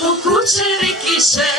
v kuće neki še.